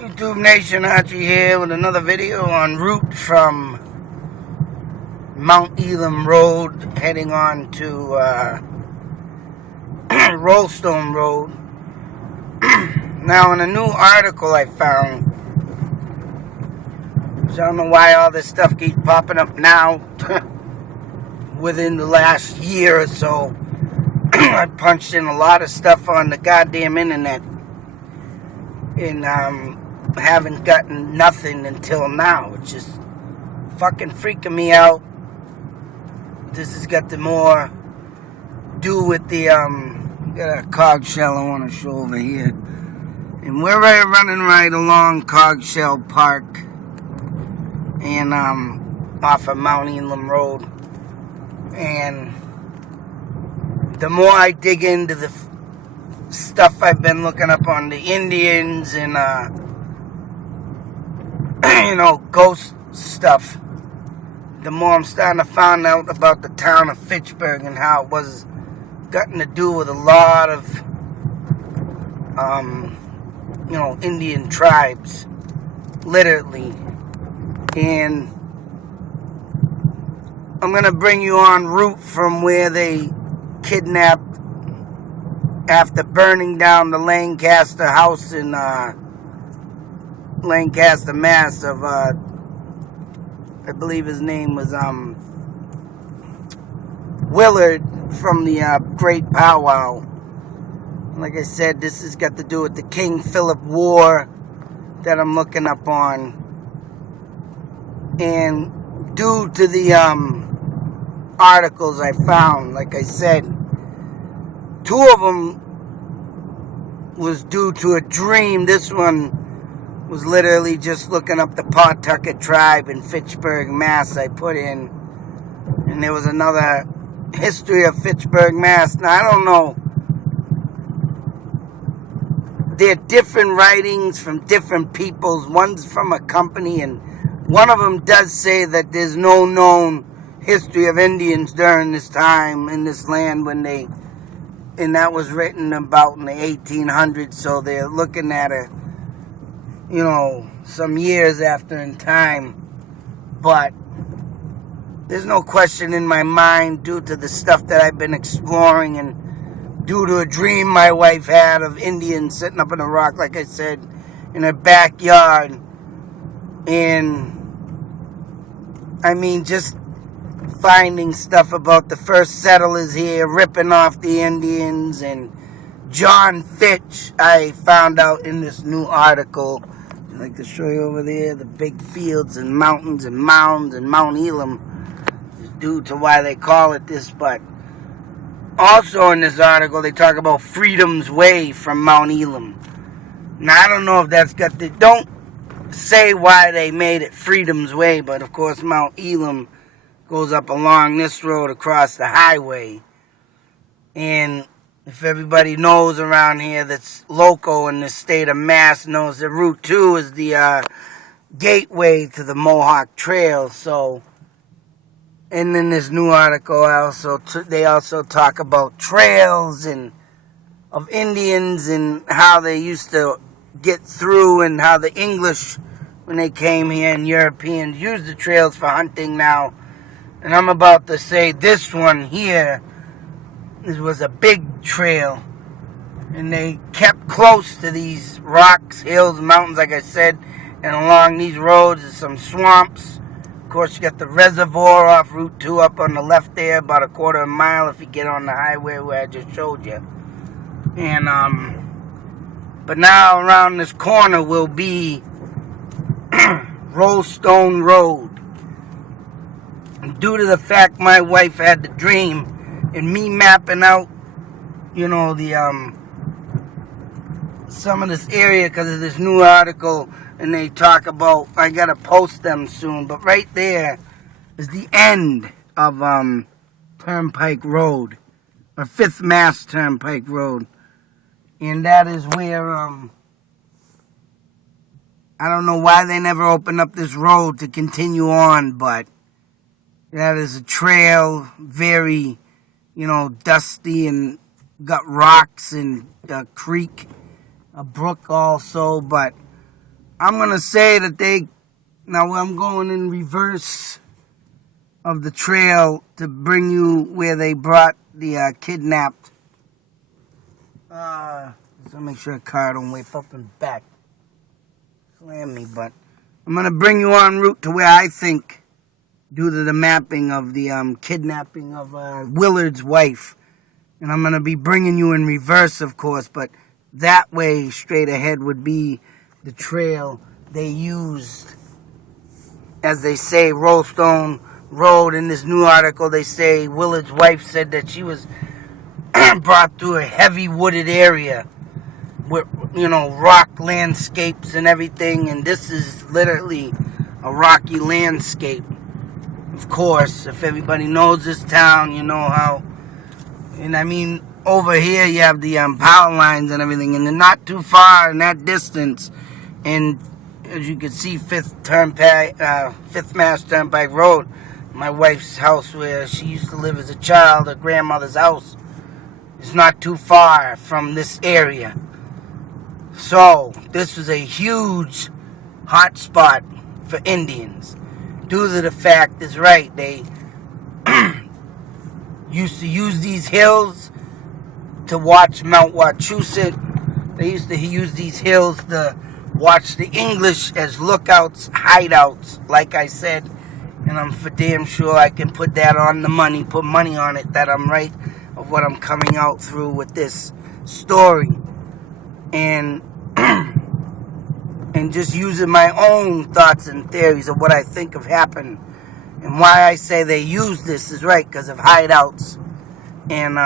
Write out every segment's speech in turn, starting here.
YouTube Nation, Archie here with another video en route from Mount Elam Road heading on to Rollstone Road. Now, in a new article I found, so I don't know why all this stuff keeps popping up now within the last year or so. I punched in a lot of stuff on the goddamn internet and haven't gotten nothing until now. It's just fucking freaking me out. This has got the more do with the got a cog shell I want to show over here, and we're running right along Cog Shell Park and off of Mount Elam Road. And the more I dig into the stuff I've been looking up on the Indians and ghost stuff, the more I'm starting to find out about the town of Fitchburg and how it was gotten to do with a lot of Indian tribes, literally. And I'm gonna bring you en route from where they kidnapped after burning down the Lancaster house in Lancaster, Mass. Of I believe his name was Willard from the Great Powwow. Like I said, this has got to do with the King Philip War that I'm looking up on, and due to the articles I found, like I said, two of them was due to a dream. This one was literally just looking up the Pawtucket tribe in Fitchburg, Mass. I put in, and there was another history of Fitchburg, Mass. Now, I don't know. They're different writings from different peoples. One's from a company, and one of them does say that there's no known history of Indians during this time in this land and that was written about in the 1800s, so they're looking at it, some years after in time. But there's no question in my mind, due to the stuff that I've been exploring and due to a dream my wife had of Indians sitting up in a rock, like I said, in her backyard. And I mean, just finding stuff about the first settlers here, ripping off the Indians, and John Fitch, I found out in this new article. I'd like to show you over there, the big fields and mountains and mounds and Mount Elam is due to why they call it this. But also in this article, they talk about Freedom's Way from Mount Elam. Now, I don't know if that's got the... Don't say why they made it Freedom's Way, but of course Mount Elam goes up along this road across the highway. And if everybody knows around here that's local in the state of Mass, knows that Route 2 is the gateway to the Mohawk Trail. So, and in this new article, they also talk about trails and of Indians and how they used to get through, and how the English, when they came here, and Europeans used the trails for hunting now. And I'm about to say this one here, this was a big trail, and they kept close to these rocks, hills, mountains, like I said, and along these roads is some swamps. Of course, you got the reservoir off Route 2 up on the left there, about a quarter of a mile if you get on the highway where I just showed you. And but now around this corner will be Rollstone Road. Due to the fact my wife had the dream, and me mapping out, the some of this area because of this new article, and they talk about, I gotta post them soon, but right there is the end of Turnpike Road, or 5th Mass Turnpike Road, and that is where I don't know why they never opened up this road to continue on, but that is a trail, very, dusty, and got rocks and a creek, a brook also. But I'm going to say that now I'm going in reverse of the trail to bring you where they brought the kidnapped. So make sure a car don't whip up and back. Slam me, but I'm going to bring you en route to where I think, due to the mapping of the kidnapping of Willard's wife. And I'm going to be bringing you in reverse, of course, but that way, straight ahead, would be the trail they used. As they say, Rollstone Road. In this new article, they say Willard's wife said that she was brought through a heavy wooded area with, rock landscapes and everything. And this is literally a rocky landscape. Of course, if everybody knows this town, you know how. And I mean, over here you have the power lines and everything, and they're not too far in that distance. And as you can see, Fifth Mass Turnpike Road, my wife's house where she used to live as a child, her grandmother's house, is not too far from this area. So this was a huge hot spot for Indians. Due to the fact is right, they used to use these hills to watch Mount Wachusett. They used to use these hills to watch the English as lookouts, hideouts, like I said. And I'm for damn sure I can put that on the money, put money on it, that I'm right of what I'm coming out through with this story. And and just using my own thoughts and theories of what I think have happened. And why I say they use this is right, because of hideouts. And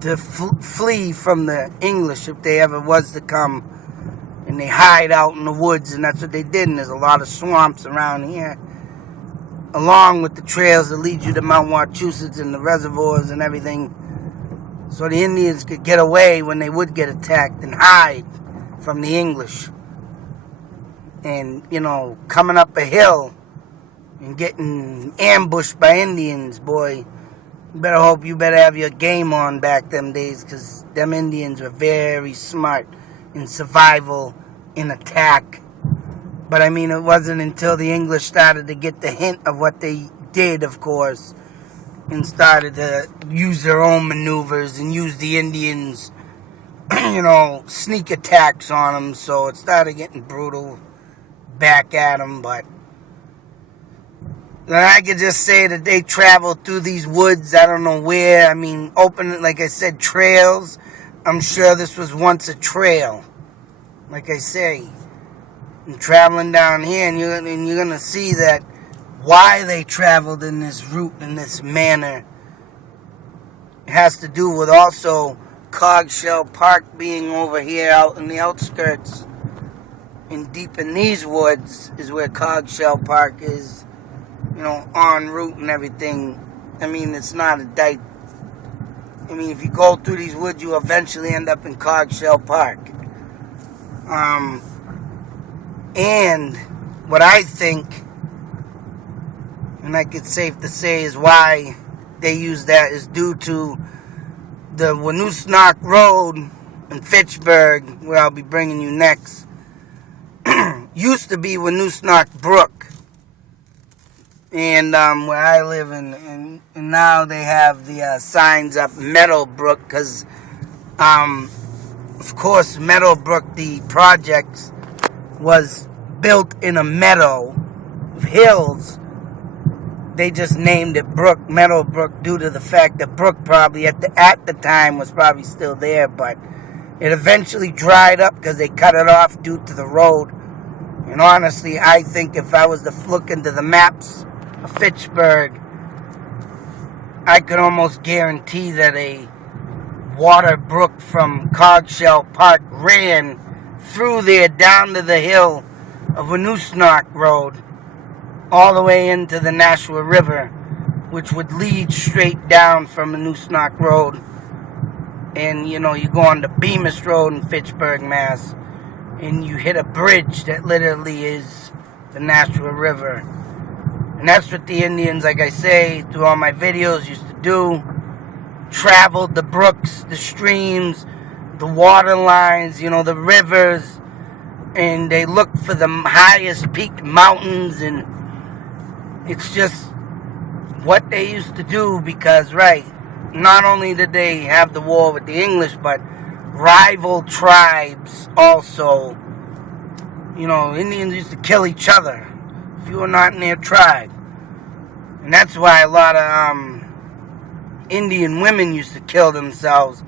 to flee from the English, if they ever was to come. And they hide out in the woods, and that's what they did. And there's a lot of swamps around here, along with the trails that lead you to Mount Wachusett and the reservoirs and everything. So the Indians could get away when they would get attacked and hide from the English. And, coming up a hill and getting ambushed by Indians, boy, you better have your game on back them days, because them Indians were very smart in survival, in attack. But I mean, it wasn't until the English started to get the hint of what they did, of course, and started to use their own maneuvers and use the Indians, sneak attacks on them. So it started getting brutal back at them. But then I could just say that they traveled through these woods, I don't know where. I mean, open, like I said, trails. I'm sure this was once a trail, like I say. And traveling down here, and you're going to see that why they traveled in this route, in this manner, has to do with also Cogshell Park being over here out in the outskirts. And deep in these woods is where Cogshell Park is, en route and everything. I mean, it's not a dike. I mean, if you go through these woods, you eventually end up in Cogshell Park. And what I think, and I could safe to say, is why they use that is due to the Winoosknock Road in Fitchburg, where I'll be bringing you next, used to be Winoosknock Brook. And where I live, and now they have the signs up Meadowbrook, because, of course, Meadowbrook, the projects, was built in a meadow of hills. They just named it Meadowbrook, due to the fact that Brook probably at the time was probably still there, but it eventually dried up because they cut it off due to the road. And honestly, I think if I was to look into the maps of Fitchburg, I could almost guarantee that a water brook from Cogshell Park ran through there down to the hill of Winoosknock Road, all the way into the Nashua River, which would lead straight down from Winoosknock Road. And, you go on the Bemis Road in Fitchburg, Mass., and you hit a bridge that literally is the Nashua River. And that's what the Indians, like I say, through all my videos, used to do. Traveled the brooks, the streams, the water lines, the rivers, and they look for the highest peak mountains, and it's just what they used to do because, right, not only did they have the war with the English, but rival tribes also, Indians used to kill each other if you were not in their tribe. And that's why a lot of Indian women used to kill themselves,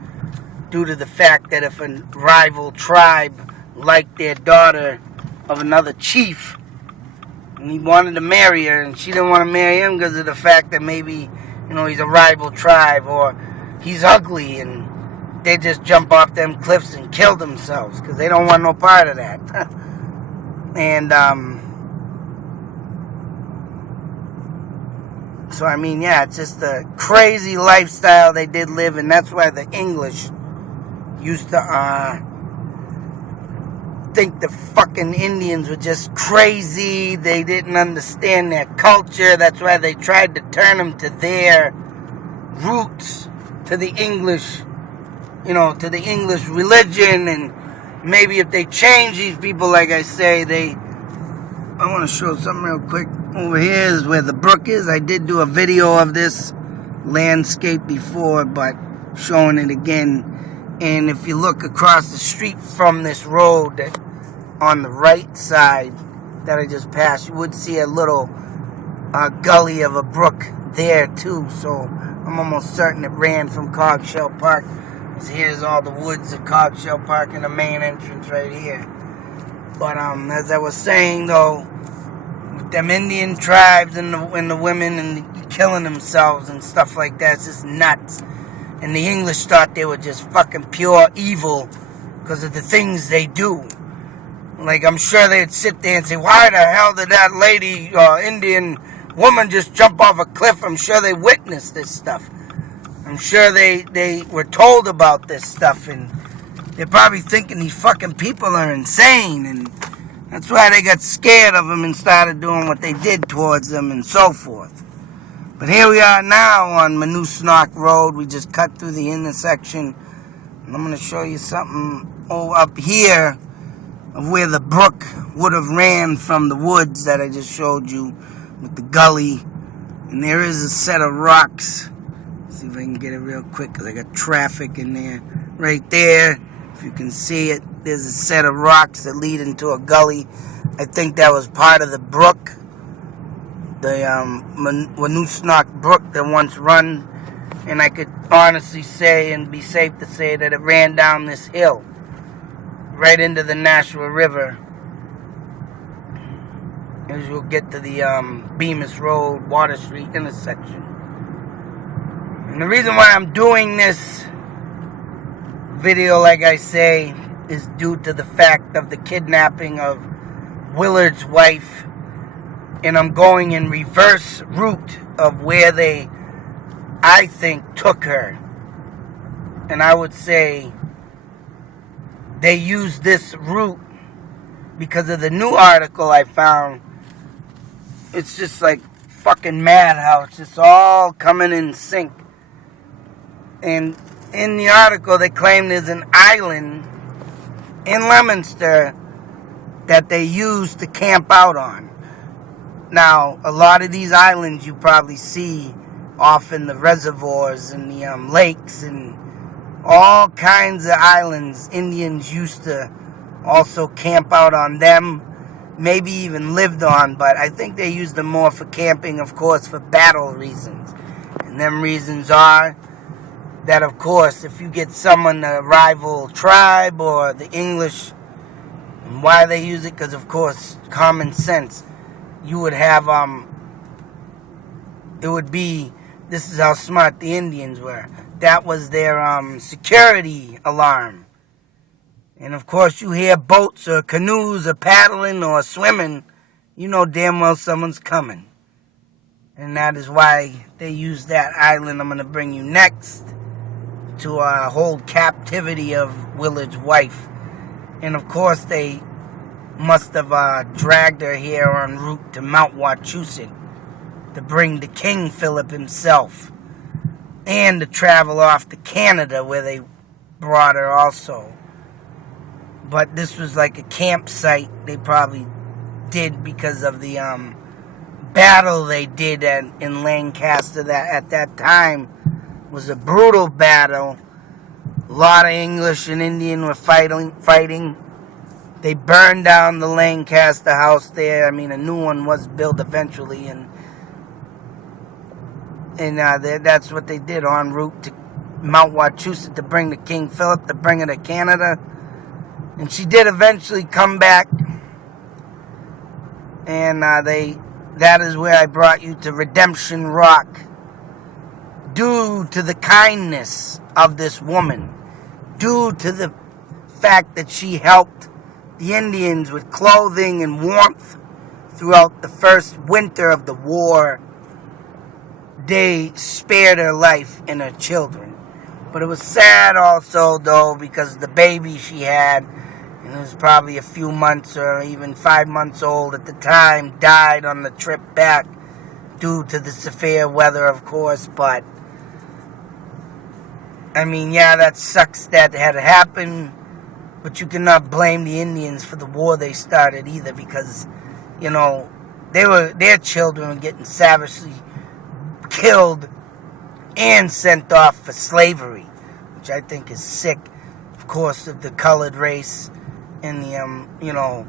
due to the fact that if a rival tribe liked their daughter of another chief, and he wanted to marry her, and she didn't want to marry him because of the fact that maybe, he's a rival tribe, or he's ugly, and they just jump off them cliffs and kill themselves because they don't want no part of that. And so I mean, yeah, it's just a crazy lifestyle they did live, and that's why the English used to think the fucking Indians were just crazy. They didn't understand their culture. That's why they tried to turn them to their roots, to the English, to the English religion. And maybe if they change these people, like I say, I want to show something real quick. Over here is where the brook is. I did do a video of this landscape before, but showing it again. And if you look across the street from this road on the right side that I just passed, you would see a little gully of a brook there too. So I'm almost certain it ran from Cogshell Park. So here's all the woods of Cogshell Park and the main entrance right here. But as I was saying though, with them Indian tribes and the women and killing themselves and stuff like that, it's just nuts. And the English thought they were just fucking pure evil because of the things they do. Like, I'm sure they'd sit there and say, why the hell did that lady, Indian woman, just jump off a cliff? I'm sure they witnessed this stuff. I'm sure they were told about this stuff, and they're probably thinking these fucking people are insane, and that's why they got scared of them and started doing what they did towards them and so forth. But here we are now on Monadnock Road. We just cut through the intersection. And I'm going to show you something up here of where the brook would have ran from the woods that I just showed you with the gully. And there is a set of rocks. Let's see if I can get it real quick because I got traffic in there. Right there, if you can see it, there's a set of rocks that lead into a gully. I think that was part of the brook. The Monadnock Brook that once run, and I could honestly say and be safe to say that it ran down this hill right into the Nashua River as you'll get to the Bemis Road, Water Street intersection. And the reason why I'm doing this video, like I say, is due to the fact of the kidnapping of Willard's wife. And I'm going in reverse route of where they, I think, took her. And I would say they used this route because of the new article I found. It's just like fucking mad how it's just all coming in sync. And in the article they claim there's an island in Leominster that they used to camp out on. Now, a lot of these islands you probably see off in the reservoirs and the lakes and all kinds of islands. Indians used to also camp out on them, maybe even lived on, but I think they used them more for camping, of course, for battle reasons. And them reasons are that, of course, if you get someone, a rival tribe or the English, and why they use it, because, of course, common sense. You would have, it would be, this is how smart the Indians were. That was their security alarm. And of course you hear boats or canoes or paddling or swimming, you know damn well someone's coming. And that is why they use that island I'm going to bring you next to hold captivity of Willard's wife. And of course they must have dragged her here en route to Mount Wachusett to bring the King Philip himself, and to travel off to Canada where they brought her also. but this was like a campsite they probably did because of the battle they did in Lancaster. That at that time was a brutal battle. A lot of English and Indian were fighting. They burned down the Lancaster house there. I mean, a new one was built eventually, and that's what they did en route to Mount Wachusett to bring the King Philip, to bring her to Canada. And she did eventually come back, and that is where I brought you to Redemption Rock. Due to the kindness of this woman, due to the fact that she helped the Indians with clothing and warmth throughout the first winter of the war, they spared her life and her children. But it was sad also, though, because the baby she had, and it was probably a few months or even 5 months old at the time, died on the trip back due to the severe weather, of course. But I mean, yeah, that sucks that had happened, but you cannot blame the Indians for the war they started either, because, you know, their children were getting savagely killed and sent off for slavery, which I think is sick, of course, of the colored race and the,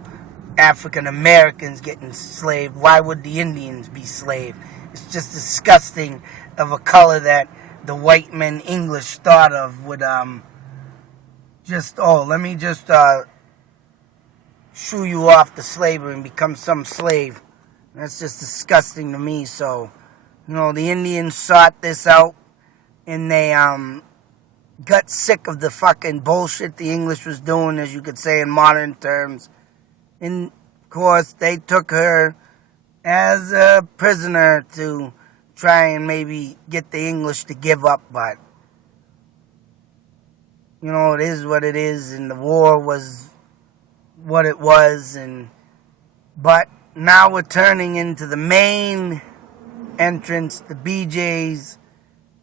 African Americans getting enslaved. Why would the Indians be slave? It's just disgusting of a color that the white men English thought of would let me just shoo you off to slavery and become some slave. That's just disgusting to me. So, the Indians sought this out, and they got sick of the fucking bullshit the English was doing, as you could say in modern terms. And of course, they took her as a prisoner to try and maybe get the English to give up, but it is what it is, and the war was what it was, but now we're turning into the main entrance, the BJ's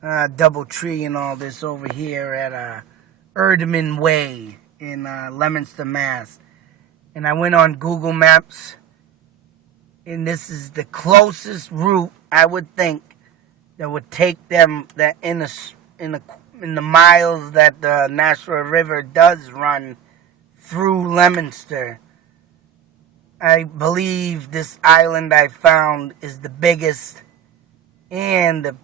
Doubletree and all this over here at Erdman Way in Leominster, Mass. And I went on Google Maps, and this is the closest route I would think that would take them that in the miles that the Nashua River does run through Leominster. I believe this island I found is the biggest and the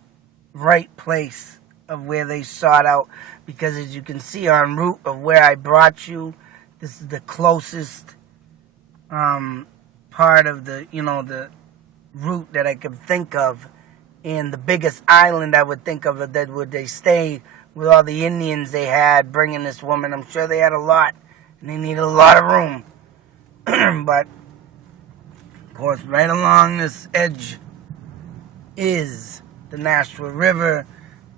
right place of where they sought out, because as you can see en route of where I brought you, this is the closest part of the the route that I could think of, and the biggest island I would think of that would they stay with all the Indians they had bringing this woman. I'm sure they had a lot, and they needed a lot of room. But of course, right along this edge is the Nashua River.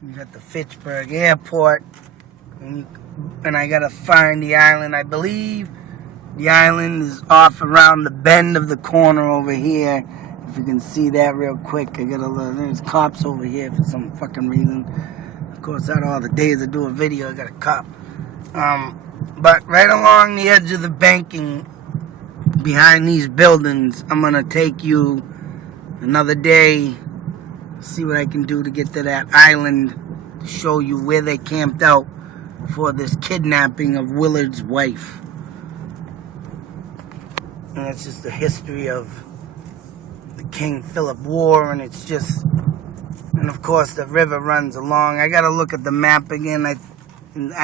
You got the Fitchburg Airport, and I gotta find the island. I believe the island is off around the bend of the corner over here. If you can see that real quick, there's cops over here for some fucking reason. Of course, out of all the days I do a video, I got a cop. But right along the edge of the banking, behind these buildings, I'm gonna take you another day, see what I can do to get to that island, to show you where they camped out for this kidnapping of Willard's wife. And that's just the history of the King Philip War, and it's just, and of course the river runs along. I gotta look at the map again. I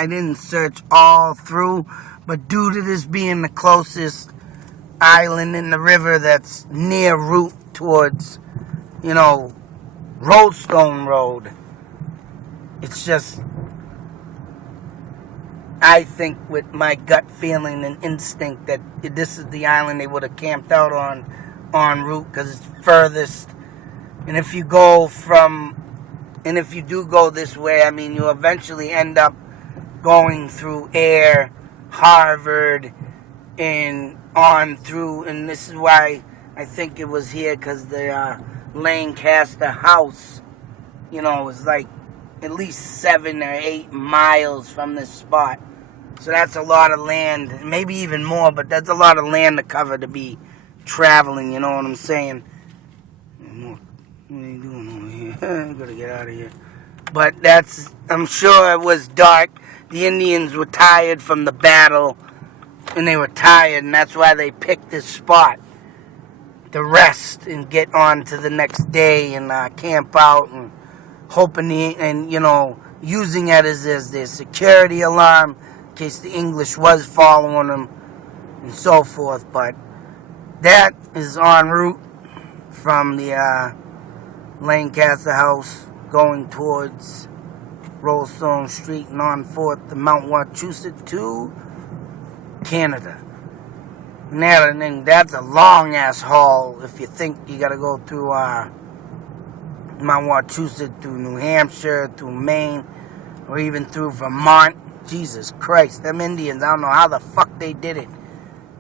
didn't search all through, but due to this being the closest island in the river that's near route towards, Roadstone Road, it's just, I think with my gut feeling and instinct that this is the island they would have camped out on en route, because it's furthest. And if you do go this way, I mean, you eventually end up going through Air, Harvard, and on through, and this is why I think it was here, because the Lancaster house, was like at least 7 or 8 miles from this spot. So that's a lot of land, maybe even more, but that's a lot of land to cover to be traveling, you know what I'm saying? What are you doing over here? I gotta get out of here. But I'm sure it was dark. The Indians were tired from the battle, and they were tired, and that's why they picked this spot to rest and get on to the next day and camp out and hoping using it as their security alarm in case the English was following them and so forth. But that is en route from the Lancaster House going towards Rollstone Street and on forth to Mount Wachusett to Canada. And that's a long ass haul if you think you gotta go through Mount Wachusett, through New Hampshire, through Maine, or even through Vermont. Jesus Christ, them Indians, I don't know how the fuck they did it.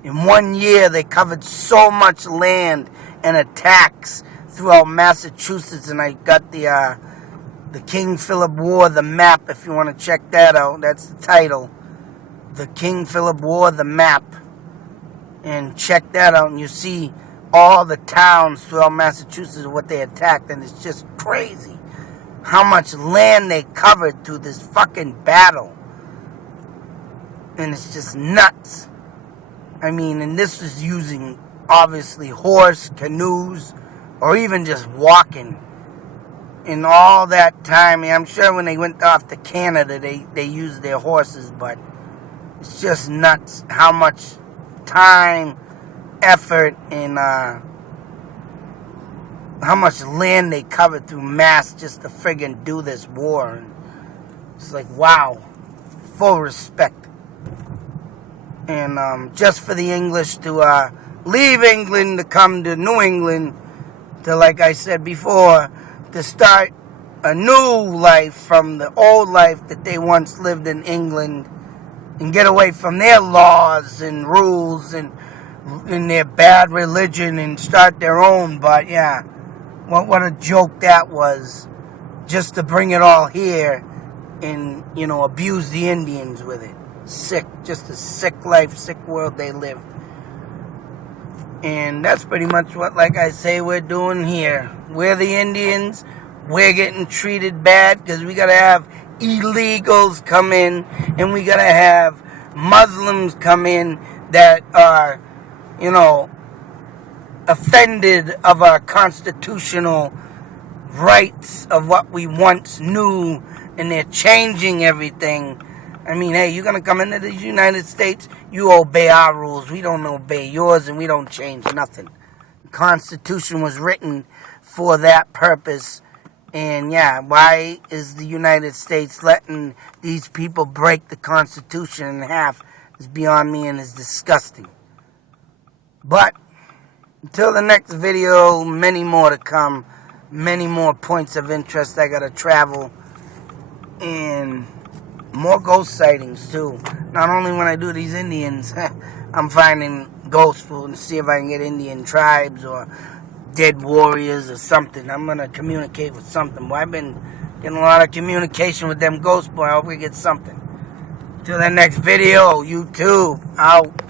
In 1 year, they covered so much land and attacks throughout Massachusetts, and I got the King Philip War, the map, if you want to check that out. That's the title. The King Philip War, the map. And check that out, and you see all the towns throughout Massachusetts, what they attacked, and it's just crazy how much land they covered through this fucking battle. And it's just nuts. I mean, and this was using, obviously, horse, canoes, or even just walking. In all that time, I'm sure when they went off to Canada, they used their horses, but it's just nuts how much time, effort, and how much land they covered through Mass just to friggin' do this war. And it's like, wow, full respect. And just for the English to leave England to come to New England to, like I said before, to start a new life from the old life that they once lived in England and get away from their laws and rules and their bad religion and start their own. But yeah, what a joke that was, just to bring it all here and, abuse the Indians with it. Sick, just a sick life, sick world they live. And that's pretty much what, like I say, we're doing here. We're the Indians. We're getting treated bad because we got to have illegals come in, and we got to have Muslims come in that are, offended of our constitutional rights of what we once knew, and they're changing everything. I mean, hey, you're going to come into the United States, you obey our rules. We don't obey yours, and we don't change nothing. The Constitution was written for that purpose. And yeah, why is the United States letting these people break the Constitution in half is beyond me and is disgusting. But until the next video, many more to come. Many more points of interest I got to travel. And more ghost sightings too. Not only when I do these Indians, I'm finding ghosts to see if I can get Indian tribes or dead warriors or something. I'm going to communicate with something. Well, I've been getting a lot of communication with them ghosts, boy. I hope we get something. Till the next video, YouTube out.